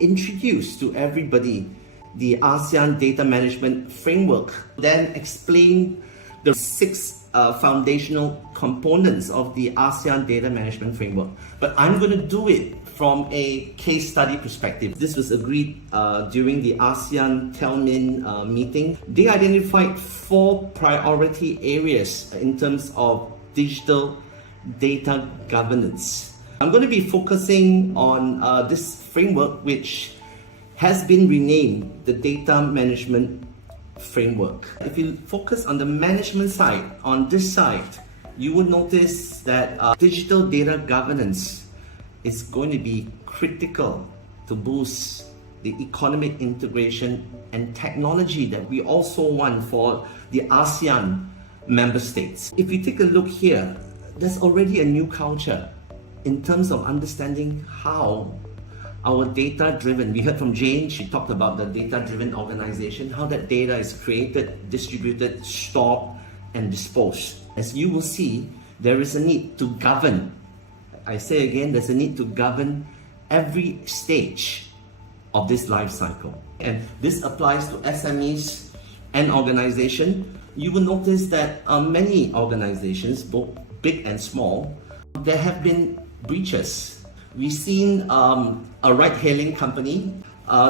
introduce to everybody the ASEAN Data Management Framework, then explain the 6 foundational components of the ASEAN Data Management Framework. But I'm going to do it from a case study perspective. This was agreed during the ASEAN Telmin meeting. They identified 4 priority areas in terms of digital data governance. I'm going to be focusing on this framework, which has been renamed the Data Management Framework. If you focus on the management side, on this side, you will notice that digital data governance is going to be critical to boost the economic integration and technology that we also want for the ASEAN member states. If you take a look here, there's already a new culture in terms of understanding how our data-driven, we heard from Jane, she talked about the data-driven organization, how that data is created, distributed, stored, and disposed. As you will see, there is a need to govern. I say again, there's a need to govern every stage of this life cycle. And this applies to SMEs and organizations. You will notice that many organizations, both big and small, there have been breaches. We've seen a ride-hailing company.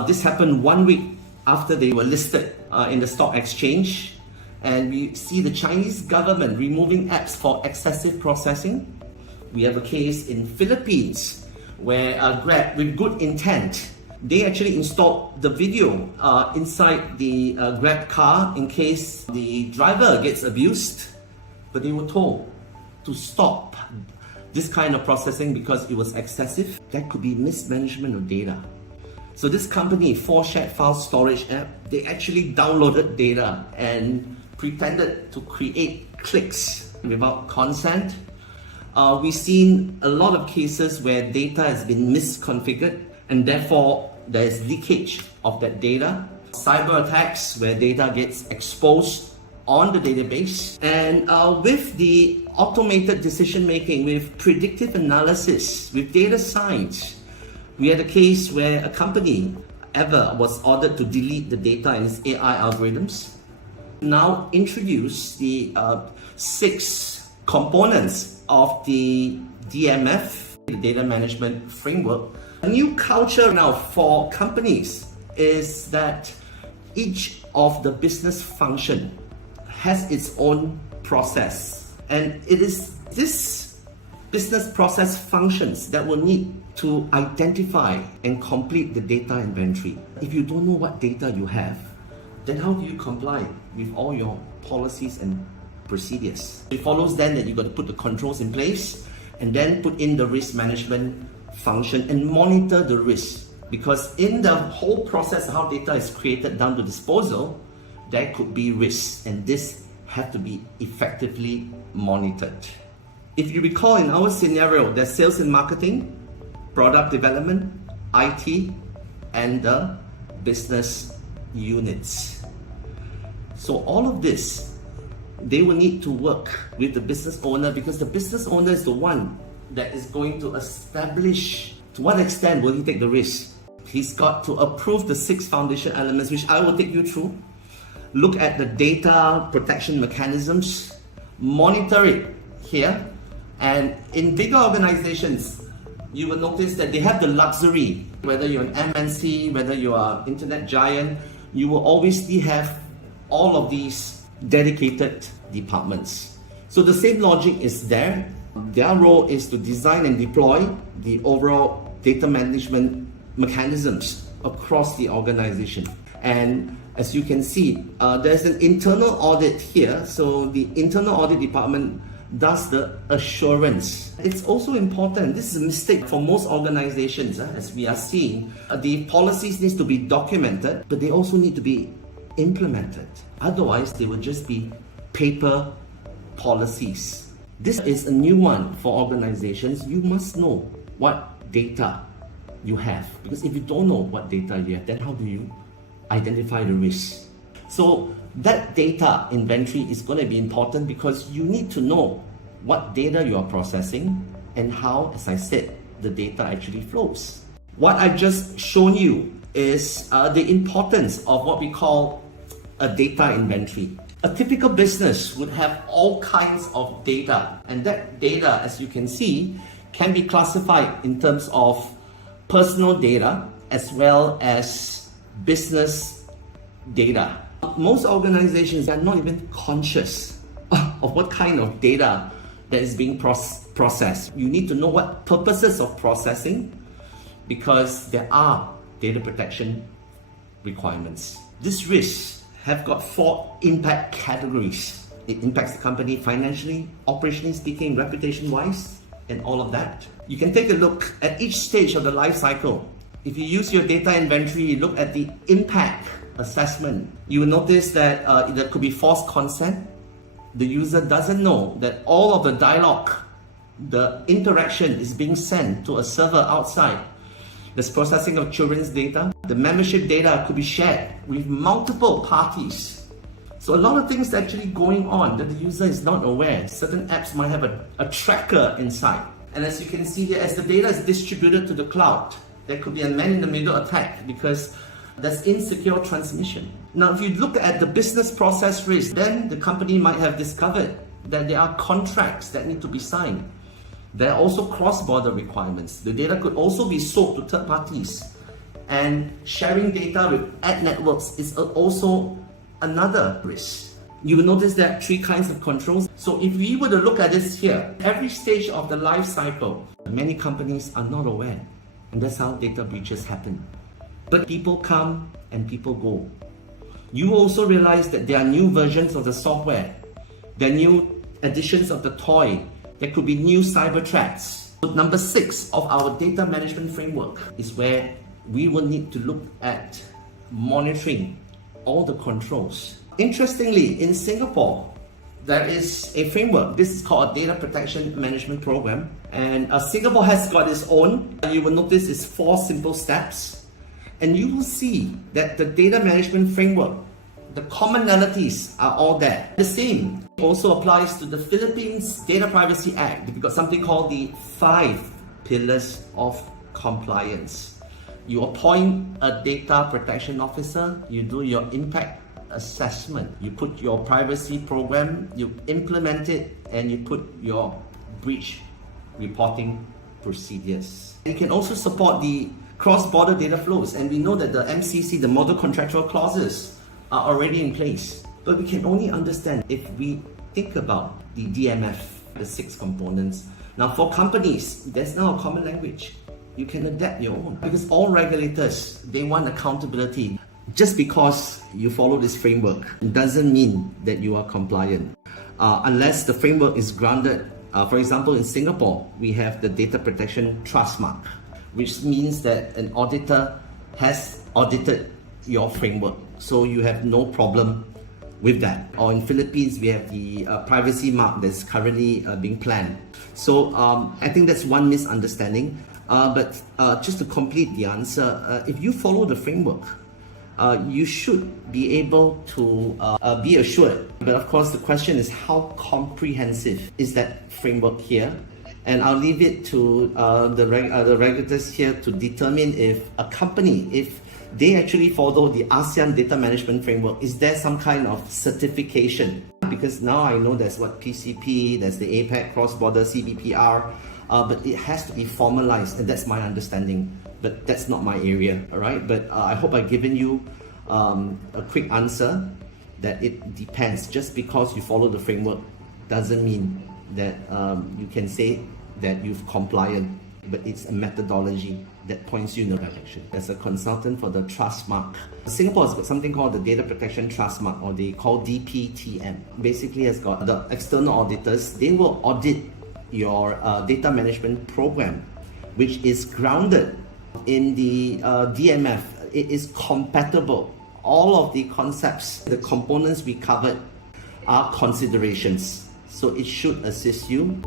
This happened 1 week after they were listed in the stock exchange. And we see the Chinese government removing apps for excessive processing. We have a case in Philippines where Grab, with good intent, they actually installed the video inside the Grab car in case the driver gets abused. But they were told to stop this kind of processing because it was excessive. That could be mismanagement of data. So this company, 4Shared File Storage app, they actually downloaded data and pretended to create clicks without consent. We've seen a lot of cases where data has been misconfigured and therefore there is leakage of that data. Cyber attacks where data gets exposed on the database. And with the automated decision making, with predictive analysis, with data science, we had a case where a company was ordered to delete the data in its AI algorithms. Now introduce the 6 components of the DMF, the Data Management Framework. A new culture now for companies is that each of the business function has its own process, and it is this business process functions that will need to identify and complete the data inventory. If you don't know what data you have, then how do you comply with all your policies and procedures? It follows then that you've got to put the controls in place and then put in the risk management function and monitor the risk, because in the whole process of how data is created down to disposal, there could be risks, and this have to be effectively monitored. If you recall, in our scenario, there's sales and marketing, product development, IT, and the business units. So all of this, they will need to work with the business owner, because the business owner is the one that is going to establish to what extent will he take the risk. He's got to approve the 6 foundation elements, which I will take you through. Look at the data protection mechanisms, monitor it here. And in bigger organizations, you will notice that they have the luxury, whether you're an MNC, whether you are an internet giant, you will obviously have all of these dedicated departments. So the same logic is there. Their role is to design and deploy the overall data management mechanisms across the organization. And as you can see, there's an internal audit here. So the internal audit department does the assurance. It's also important, this is a mistake for most organizations, as we are seeing. The policies need to be documented, but they also need to be implemented. Otherwise, they will just be paper policies. This is a new one for organizations. You must know what data you have, because if you don't know what data you have, then how do you identify the risks? So that data inventory is going to be important, because you need to know what data you are processing and how, as I said, the data actually flows. What I've just shown you is the importance of what we call a data inventory. A typical business would have all kinds of data, and that data, as you can see, can be classified in terms of personal data as well as business data. Most organizations are not even conscious of what kind of data that is being processed. You need to know what purposes of processing, because there are data protection requirements. These risks have got 4 impact categories. It impacts the company financially, operationally speaking, reputation-wise, and all of that. You can take a look at each stage of the life cycle. If you use your data inventory, you look at the impact assessment, you will notice that there could be false consent. The user doesn't know that all of the dialogue, the interaction is being sent to a server outside. There's processing of children's data. The membership data could be shared with multiple parties. So a lot of things are actually going on that the user is not aware. Certain apps might have a tracker inside. And as you can see here, as the data is distributed to the cloud, there could be a man-in-the-middle attack because there's insecure transmission. Now, if you look at the business process risk, then the company might have discovered that there are contracts that need to be signed. There are also cross-border requirements. The data could also be sold to third parties. And sharing data with ad networks is also another risk. You will notice there are 3 kinds of controls. So if we were to look at this here, every stage of the life cycle, many companies are not aware. And that's how data breaches happen. But people come and people go. You also realize that there are new versions of the software. There are new editions of the toy. There could be new cyber threats. So number 6 of our data management framework is where we will need to look at monitoring all the controls. Interestingly, in Singapore, there is a framework. This is called a Data Protection Management Program. And Singapore has got its own. You will notice it's 4 simple steps. And you will see that the data management framework, the commonalities are all there. The same also applies to the Philippines Data Privacy Act. We've got something called the 5 pillars of compliance. You appoint a data protection officer, you do your impact assessment, you put your privacy program, you implement it, and you put your breach reporting procedures. You can also support the cross-border data flows, and we know that the MCC, the model contractual clauses, are already in place. But we can only understand if we think about the DMF, the 6 components. Now for companies, there's now a common language. You can adapt your own, because all regulators, they want accountability. Just because you follow this framework doesn't mean that you are compliant. Unless the framework is grounded. For example, in Singapore, we have the Data Protection Trust Mark, which means that an auditor has audited your framework, so you have no problem with that. Or in Philippines, we have the privacy mark that's currently being planned. So I think that's one misunderstanding. But just to complete the answer, if you follow the framework, you should be able to be assured. But of course, the question is how comprehensive is that framework here? And I'll leave it to the regulators here to determine if a company, if they actually follow the ASEAN Data Management Framework, is there some kind of certification? Because now I know there's what PCP, there's the APEC, cross-border CBPR, but it has to be formalized, and that's my understanding. But that's not my area, all right? But I hope I've given you a quick answer that it depends. Just because you follow the framework doesn't mean that you can say that you've compliant, but it's a methodology that points you in the direction. As a consultant for the Trust Mark, Singapore has got something called the Data Protection Trust Mark, or they call DPTM. Basically has got the external auditors, they will audit your data management program, which is grounded in the DMF. It is compatible. All of the concepts, the components we covered are considerations. So it should assist you.